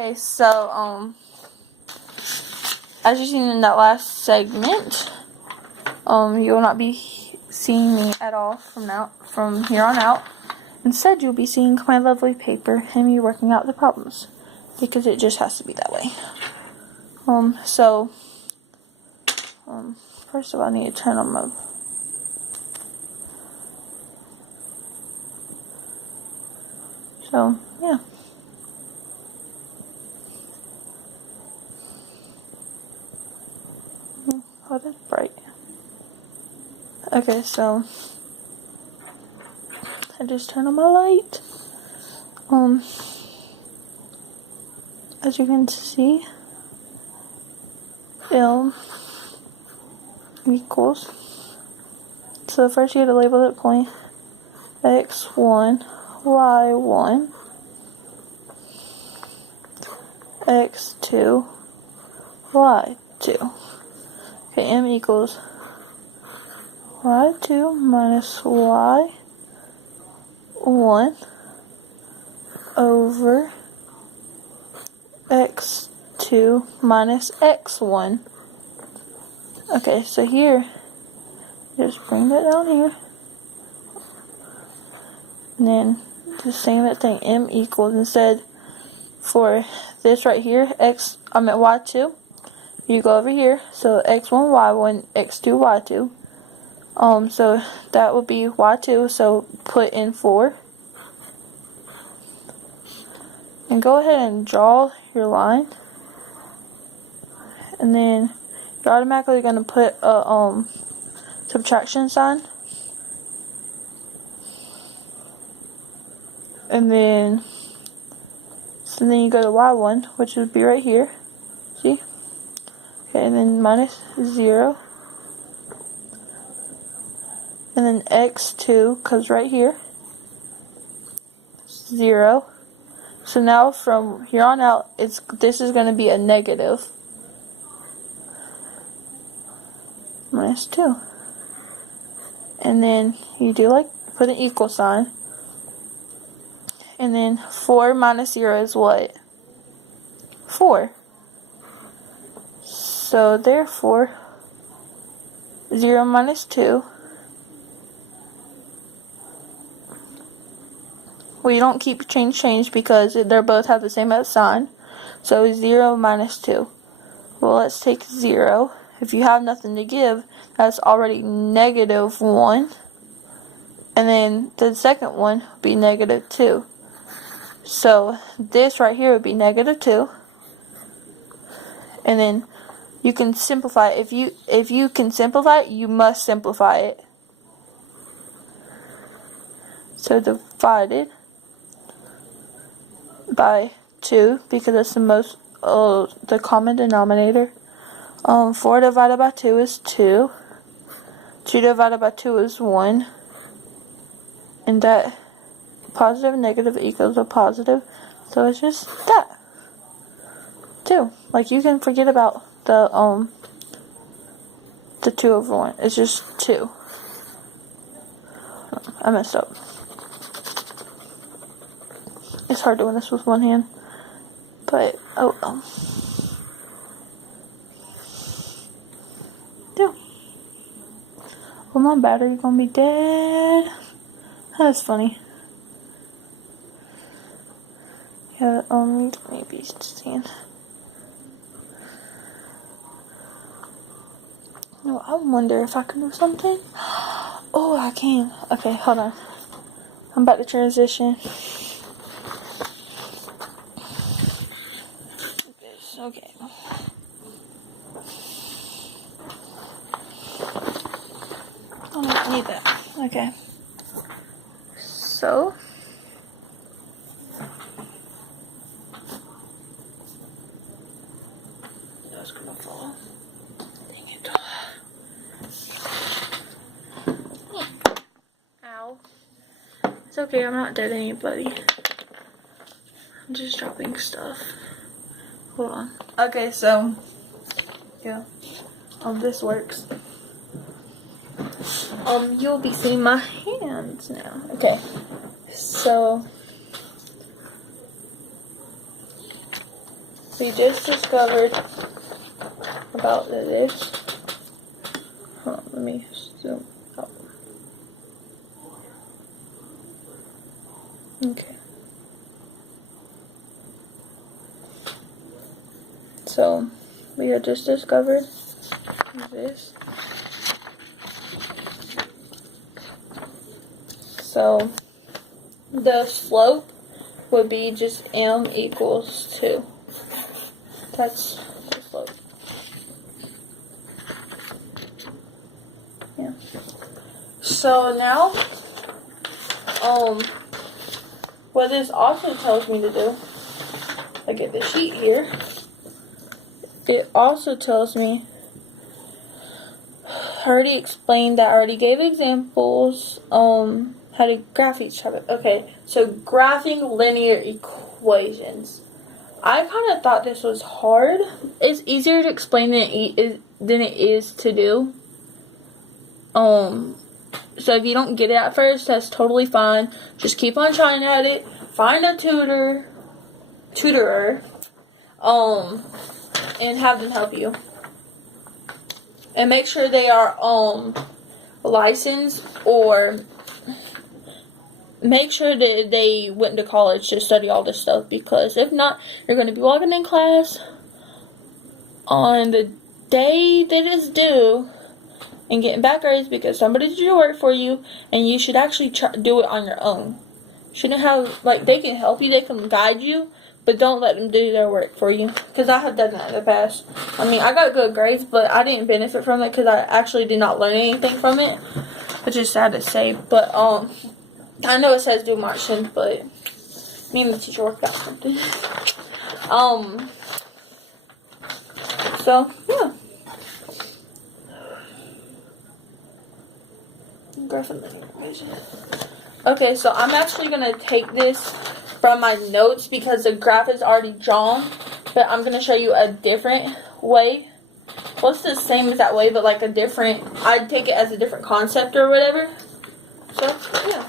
Okay, so as you've seen in that last segment, you will not be seeing me at all from here on out. Instead, you'll be seeing my lovely paper and me working out the problems, because it just has to be that way. First of all, I need to turn on my yeah. Oh, that's bright. Okay, so I just turn on my light. As you can see, L equals. So first you have to label that point x1, y1, x2, y2. Okay, m equals y2 minus y1 over x2 minus x1. Okay, so here, just bring that down here. And then the same thing, m equals, instead for this right here, y2, you go over here, so x1, y1, x2, y2. So that would be y2, so put in 4. And go ahead and draw your line. And then you're automatically going to put a subtraction sign. And then, so then you go to y1, which would be right here. See? Okay, and then minus 0. And then x2 comes right here. 0. So now from here on out, this is going to be a negative. Minus 2. And then you do put an equal sign. And then 4 minus 0 is what? 4. So therefore, 0 minus 2. Well, you don't keep change because they both have the same sign. So 0 minus 2. Well, let's take 0. If you have nothing to give, that's already negative 1. And then the second one would be negative 2. So this right here would be negative 2. And then you can simplify it. If you can simplify it, you must simplify it. So divided by 2, because that's the common denominator. 4 divided by 2 is 2. 2 divided by 2 is 1. And that positive and negative equals a positive. So it's just that. 2. You can forget about the 2 over 1. It's just 2. I messed up. It's hard doing this with one hand. But, oh well. Yeah. Well, my battery gonna be dead. That's funny. Yeah, maybe stand. No, I wonder if I can do something. Oh, I can. Okay, hold on. I'm about to transition. Okay. I don't need that. Okay. So. That's gonna fall. Dang it. Ow. It's okay, I'm not dead anybody. I'm just dropping stuff. Hold on. Okay, so yeah. This works. You'll be seeing my hands now. Okay. So we just discovered about this. Hold on, let me zoom out. Okay. So, we had just discovered this. So, the slope would be just m equals 2. That's the slope. Yeah. So now, what this also tells me to do, I get the sheet here. It also tells me, I already explained that, I already gave examples, how to graph each other. Okay, so graphing linear equations. I kind of thought this was hard. It's easier to explain than it is to do. So if you don't get it at first, that's totally fine. Just keep on trying at it. Find a tutorer, and have them help you. And make sure they are licensed, or make sure that they went to college to study all this stuff, because if not, you're going to be walking in class on the day that it's due and getting back grades because somebody did your work for you, and you should actually do it on your own. Shouldn't have, like, they can help you, they can guide you, but don't let them do their work for you, because I have done that in the past. I mean, I got good grades, but I didn't benefit from it because I actually did not learn anything from it, which is sad to say. But I know it says do Martian, but me and the teacher worked out something. So yeah. Okay, so I'm actually gonna take this from my notes because the graph is already drawn, but I'm gonna show you a different way. Well, it's the same as that way, but like a different, I'd take it as a different concept or whatever. So yeah.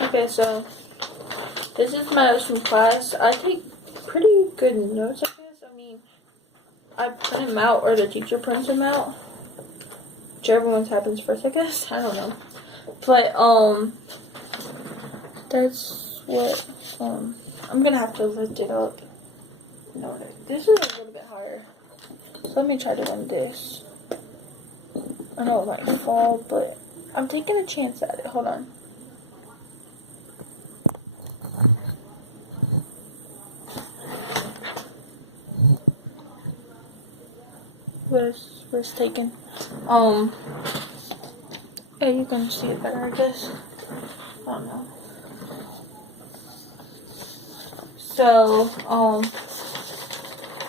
Okay, so this is my notes from class. I take pretty good notes, I guess. I mean, I print them out, or the teacher prints them out. Whichever one happens first, I guess. I don't know. But, that's what, I'm gonna have to lift it up. No, this is a little bit higher. So let me try doing this. I know it might fall, but I'm taking a chance at it. Hold on. Risk taken. Yeah, you can see it better, I guess. I don't know. So,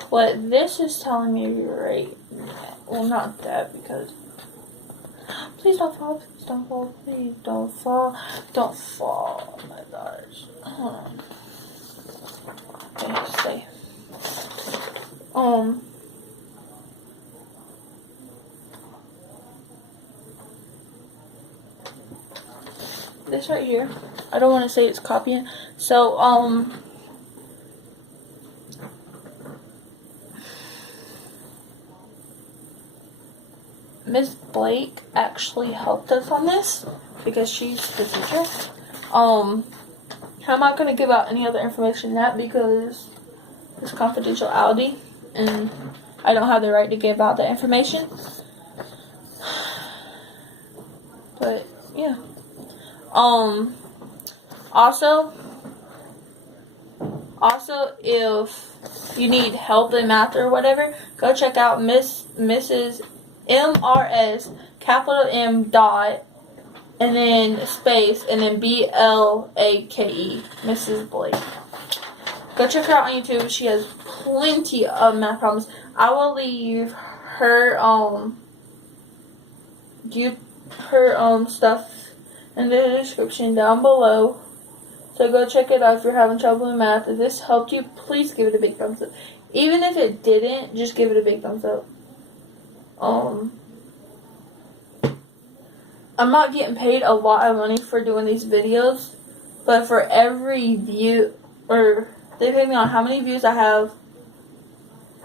what this is telling me right now, well, not that, because, please don't fall, please don't fall, please don't fall, don't fall, oh my gosh. Hold on. Okay, stay. This right here, I don't want to say it's copying, so, Miss Blake actually helped us on this, because she's the teacher. I'm not going to give out any other information than that, because it's confidentiality, and I don't have the right to give out the information. But, yeah. Also, if you need help in math or whatever, go check out Mrs. MRS, capital M dot, and then space, and then BLAKE, Mrs. Blake. Go check her out on YouTube. She has plenty of math problems. I will leave her stuff in the description down below. So go check it out if you're having trouble in math. If this helped you, please give it a big thumbs up. Even if it didn't, just give it a big thumbs up. I'm not getting paid a lot of money for doing these videos, but for every view, or they pay me on how many views I have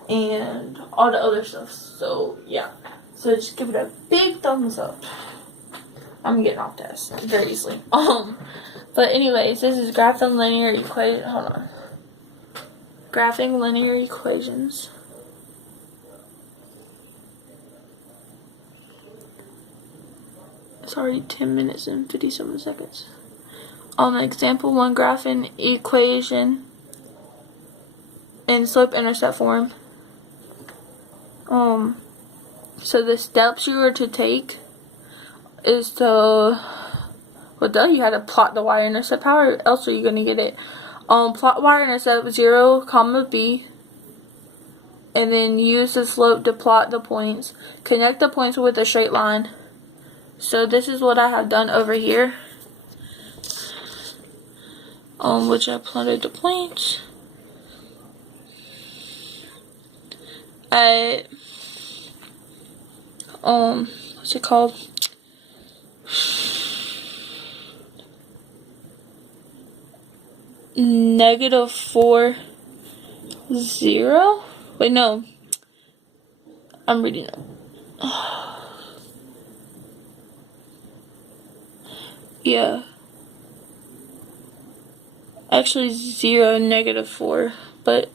and all the other stuff. So yeah, so just give it a big thumbs up. I'm getting off this very easily. But anyways, this is graphing linear equation. Hold on. Graphing linear equations. It's already 10 minutes and 57 seconds. Example 1, graphing equation in slope-intercept form. So the steps you were to take is to, well, you had to plot the y-intercept. How else are you going to get it? Plot y-intercept 0, comma b, and then use the slope to plot the points. Connect the points with a straight line. So this is what I have done over here. Which I plotted the points at what's it called? -4, 0. Wait, no. I'm reading it. Yeah. Actually 0, -4. But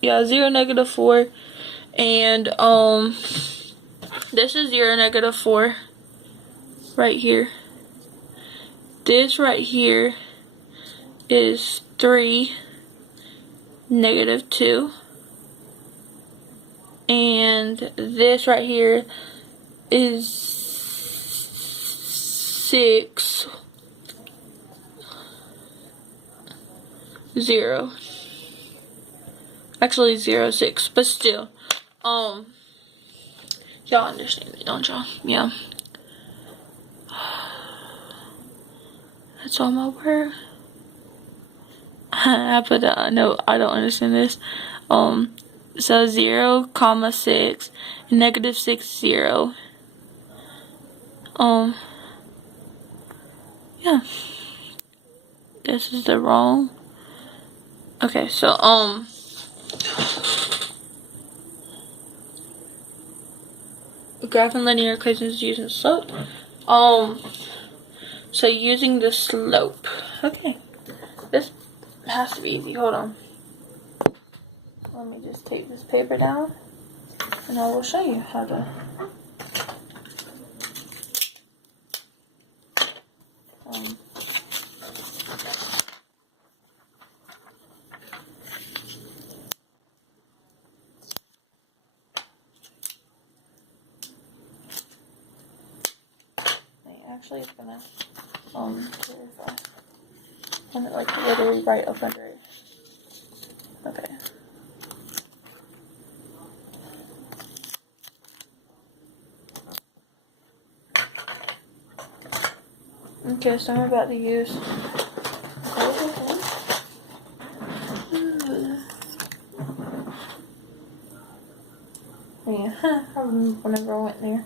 yeah, 0, -4. And this is 0, -4 right here. This right here is 3, -2. And this right here is 6, 0. Actually 0, 6, but still. Y'all understand me, don't y'all? Yeah. That's all my work. I put that, no, I don't understand this. So 0, comma 6, -6, 0. Yeah. This is the wrong. Okay, so, graphing linear equations using slope. So using the slope. Okay. This has to be easy. Hold on. Let me just take this paper down and I will show you how to. Actually, it's gonna verify. And it like literally right up under it. Okay. Okay, so I'm about to use. Yeah, I remember whenever I went there.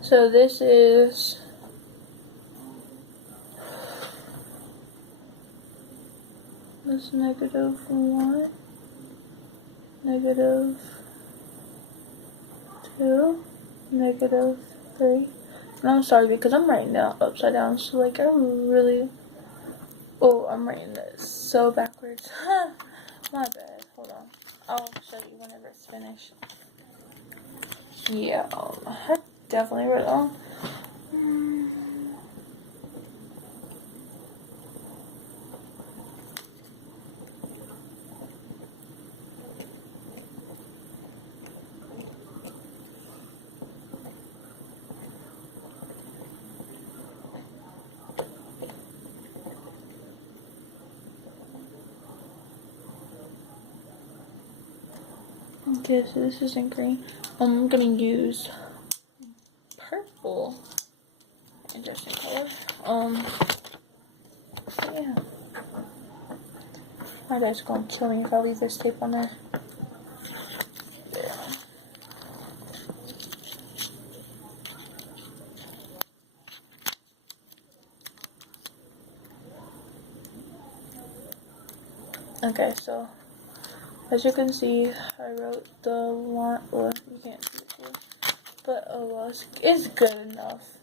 So this is this -1, -2, -3. And I'm sorry because I'm writing down upside down, so like I really, I'm writing this so backwards. My bad. Hold on. I'll show you whenever it's finished. Yeah, I definitely wrote it on. Okay, so this isn't green. I'm gonna use purple. Interesting color. Yeah. My dad's gonna kill me if I leave this tape on there. There. Okay, so as you can see, I wrote the line. Well, you can't see it here, but oh well, it's good enough.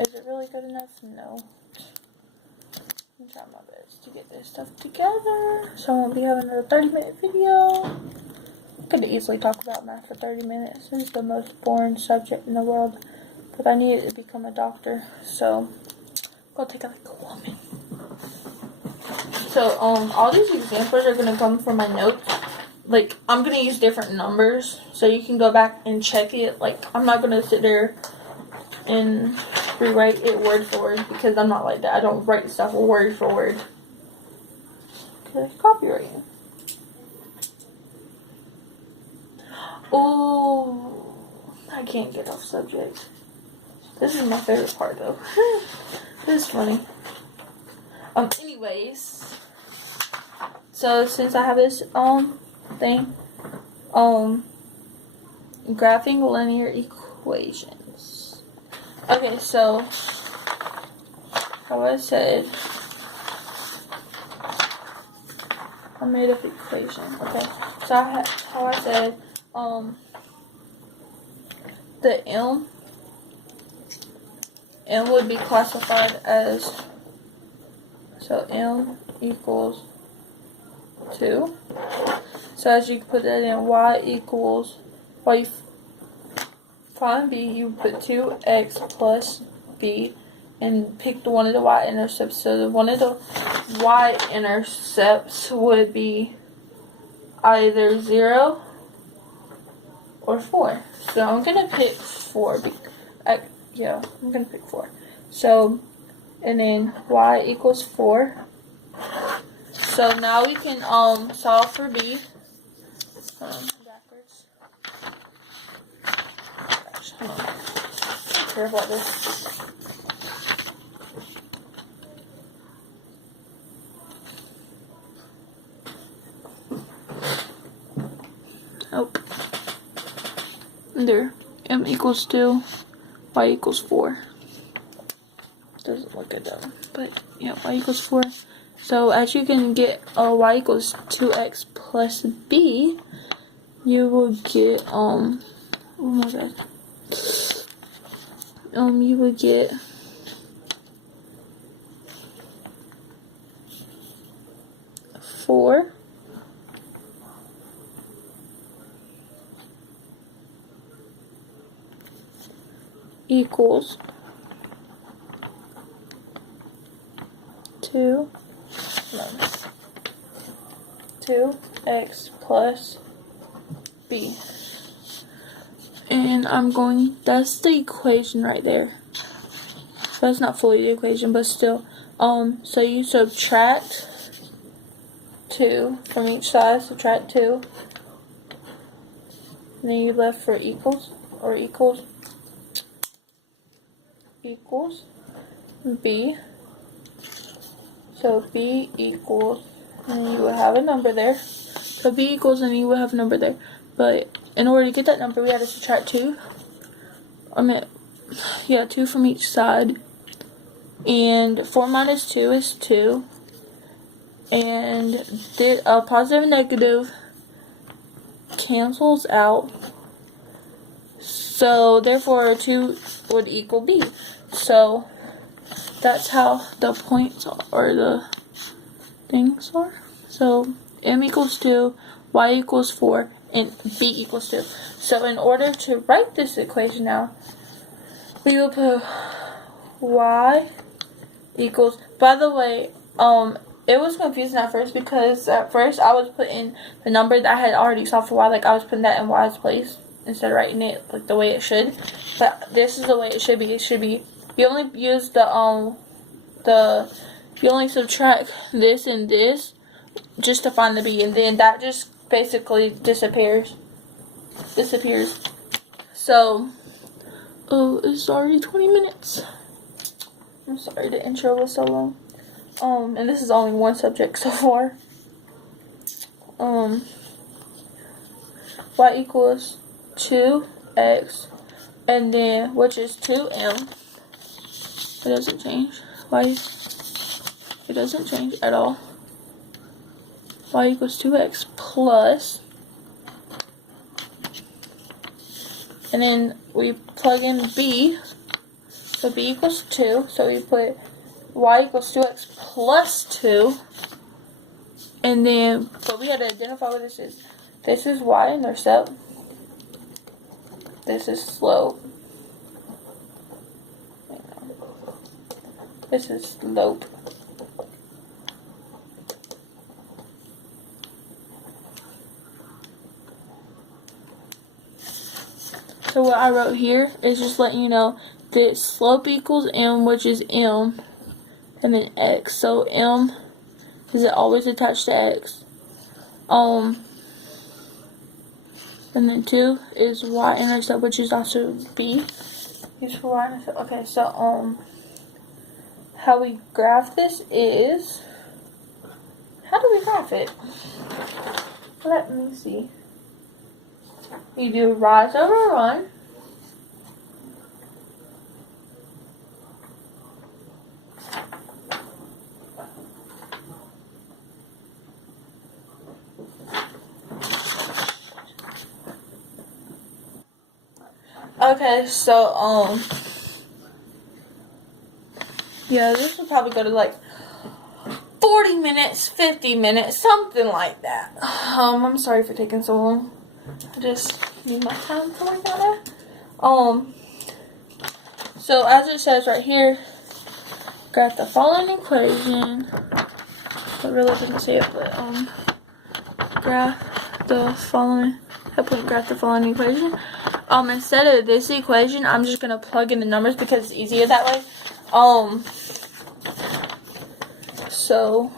Is it really good enough? No. I'm trying my best to get this stuff together, so I won't be having a 30-minute video. I could easily talk about math for 30 minutes. This is the most boring subject in the world, but I needed to become a doctor, so I'm gonna take it like a woman. So, all these examples are gonna come from my notes. Like, I'm gonna use different numbers, so you can go back and check it. Like, I'm not gonna sit there and rewrite it word for word, because I'm not like that. I don't write stuff word for word, because it's copywriting. Oh, I can't get off subject. This is my favorite part, though. This is funny. Anyways, so since I have this thing, graphing linear equations. Okay, so how I said, I made up equation. Okay, so how I said, the m would be classified as, so m equals 2. So as you put that in, y equals, while you find b, you put 2x plus b and pick the one of the y-intercepts. So the one of the y-intercepts would be either 0 or 4. So I'm going to pick 4. Yeah, I'm going to pick 4. So, and then y equals 4. So now we can solve for b. Backwards. Gosh, hold on. Be careful about this. Oh. There. M equals 2. Y equals 4. Doesn't look good though. But yeah, y equals 4. So as you can get y equals 2x plus b, you will get oh my god. You would get four equals 2x plus b. And that's the equation right there. That's not fully the equation, but still. So you subtract 2 from each side, subtract 2. And then you left for equals b. So b equals, and you will have a number there. So b equals, and you will have a number there. But in order to get that number, we had to subtract 2. 2 from each side. And 4 minus 2 is 2. And positive and negative cancels out. So therefore 2 would equal b. So that's how the points are, or the things are. So m equals 2, y equals 4, and b equals 2. So in order to write this equation now, we will put y equals, by the way, it was confusing at first, because at first I was putting the number that I had already solved for y, like I was putting that in y's place instead of writing it like the way it should. But this is the way it should be. It should be, you only use you only subtract this and this just to find the b, and then that just basically disappears. So, oh, it's already 20 minutes. I'm sorry the intro was so long. And this is only one subject so far. Y equals 2x, and then, which is 2m. It doesn't change. It doesn't change at all. Y equals 2x plus, and then we plug in b, so b equals 2, so we put y equals 2x plus 2, and then, but we had to identify what this is. This is y-intercept, this is slope, this is slope. So what I wrote here is just letting you know that slope equals m, which is m, and then x. So m is always attached to x. And then 2 is y-intercept, which is also b. Used for y-intercept. Okay, so how we graph this is, how do we graph it? Let me see. You do rise over run. Okay, so yeah, this will probably go to like 40 minutes, 50 minutes, something like that. I'm sorry for taking so long. I just need my time to work on it. So as it says right here, graph the following equation. It really doesn't say it, but graph the following. I put graph the following equation. Instead of this equation, I'm just gonna plug in the numbers because it's easier that way. So.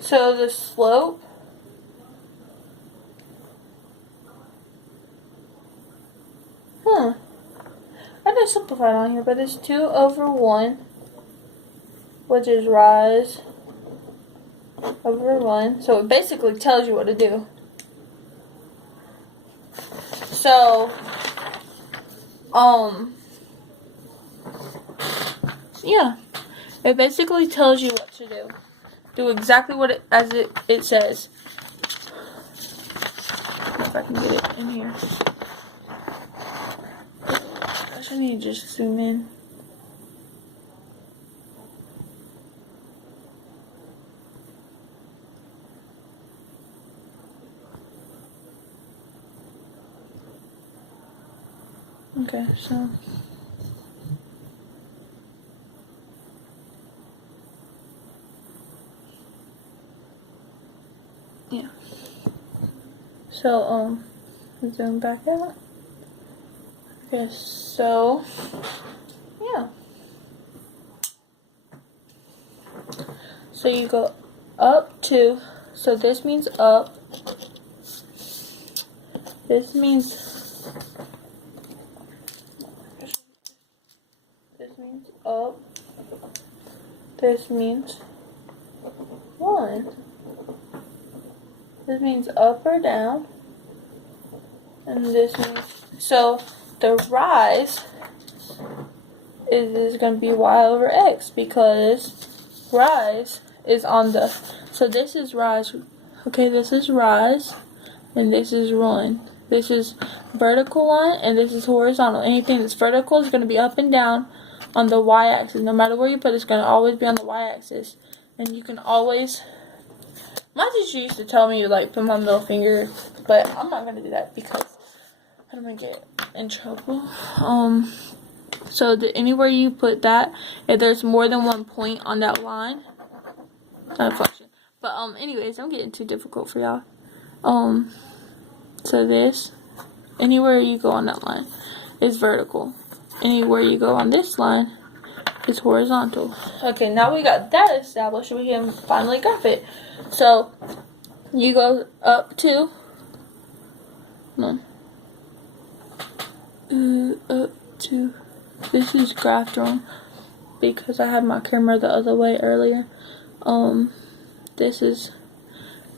So the slope I didn't simplify it on here, but it's 2 over 1, which is rise over 1. So it basically tells you what to do. So, yeah. It basically tells you what to do. Do exactly what it says. If I can get it in here. Gosh, I need to just zoom in. Okay, so yeah. So zoom back out. Okay, so yeah. So you go up 2. So this means up. This means up. This means 1. This means up or down. And this means, so the rise is going to be y over x, because rise is on the, so this is rise, okay, this is rise, and this is run. This is vertical line, and this is horizontal. Anything that's vertical is going to be up and down on the y-axis. No matter where you put it, it's going to always be on the y-axis. And you can always, my teacher used to tell me, like, put my middle finger, but I'm not going to do that because I don't want to get in trouble. So anywhere you put that, if there's more than one point on that line, not a function. But anyways, don't get too difficult for y'all. So this, Anywhere you go on that line is vertical. Anywhere you go on this line is horizontal. Okay, now we got that established, we can finally graph it. So you go up to this is graphed wrong because I had my camera the other way earlier. This is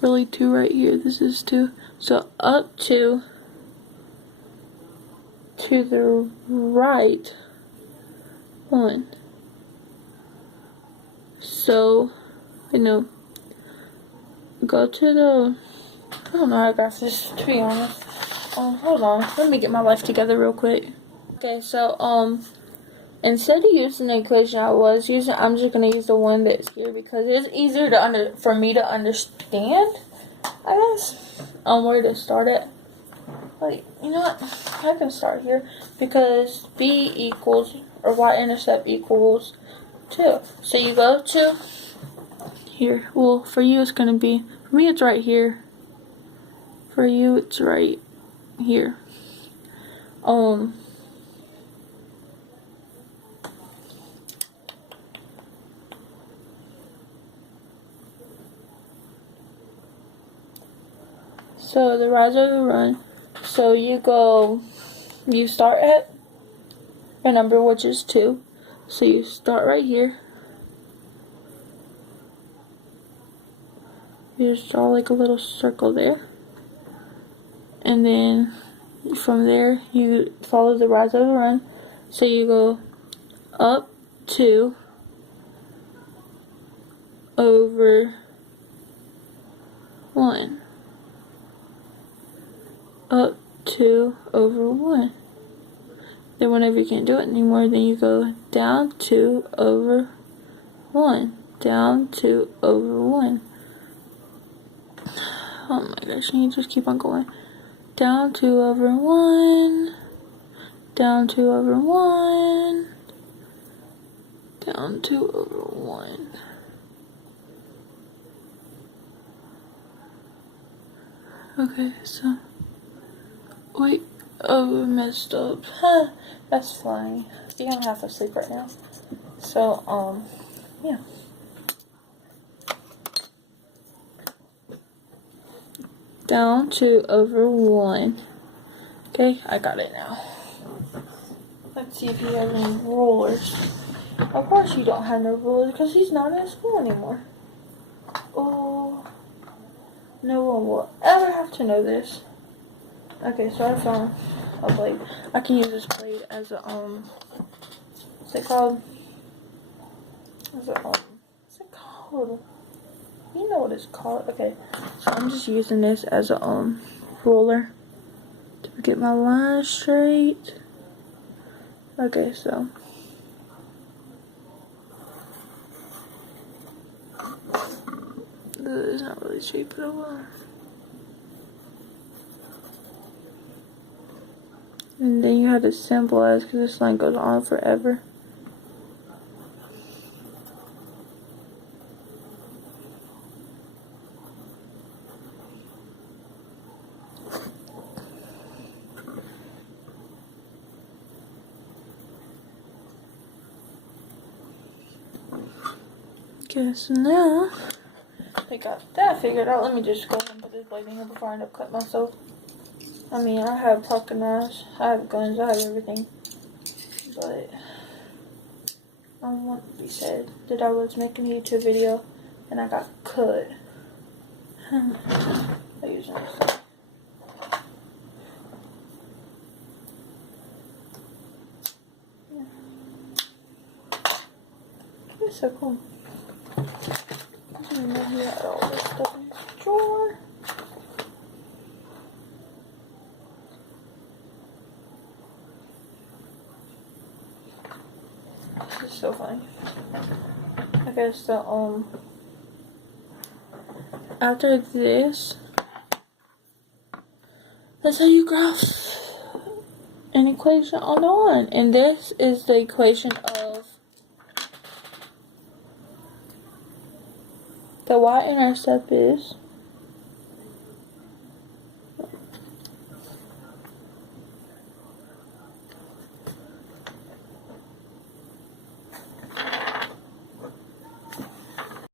really 2 right here. This is 2. So up to the right 1. So go to the, I don't know how to graph this, to be honest. Hold on, let me get my life together real quick. Okay, so instead of using the equation I was using, I'm just gonna use the one that's here because it's easier for me to understand, I guess, where to start at. Like, you know what? I can start here because b equals, or y-intercept equals 2. So you go to here. Well, for you it's gonna be, for me it's right here. For you it's right here. So the rise over run. So you start at a number which is 2. So you start right here. You just draw like a little circle there. And then from there you follow the rise over run. So you go up 2 over 1. Up 2 over 1. Then whenever you can't do it anymore, then you go down 2 over 1. Down 2 over 1. Oh my gosh, and you just keep on going. Down 2 over 1. Down 2 over 1. Down 2 over 1. Okay, so wait, oh, I messed up. Huh, that's funny. See, I'm half asleep right now. So, yeah. Down 2 over 1. Okay, I got it now. Let's see if he has any rulers. Of course you don't have no rulers because he's not at school anymore. Oh, no one will ever have to know this. Okay, so I found a blade. I can use this blade as a, what's it called? What's it called? You know what it's called. Okay, so I'm just using this as a, ruler to get my line straight. Okay, so. It's not really straight, but oh well. And then you have to symbolize because this line goes on forever. Okay, so now I got that figured out. Let me just go ahead and put this blade in here before I end up cutting myself. I mean, I have pocket knives, I have guns, I have everything. But I want to be said that I was making a YouTube video and I got cut. I use this. Yeah. It's so cool. I didn't know he had all this stuff in his drawer. This is so funny. Okay, so after this, that's how you graph an equation on the line. And this is the equation of the y-intercept is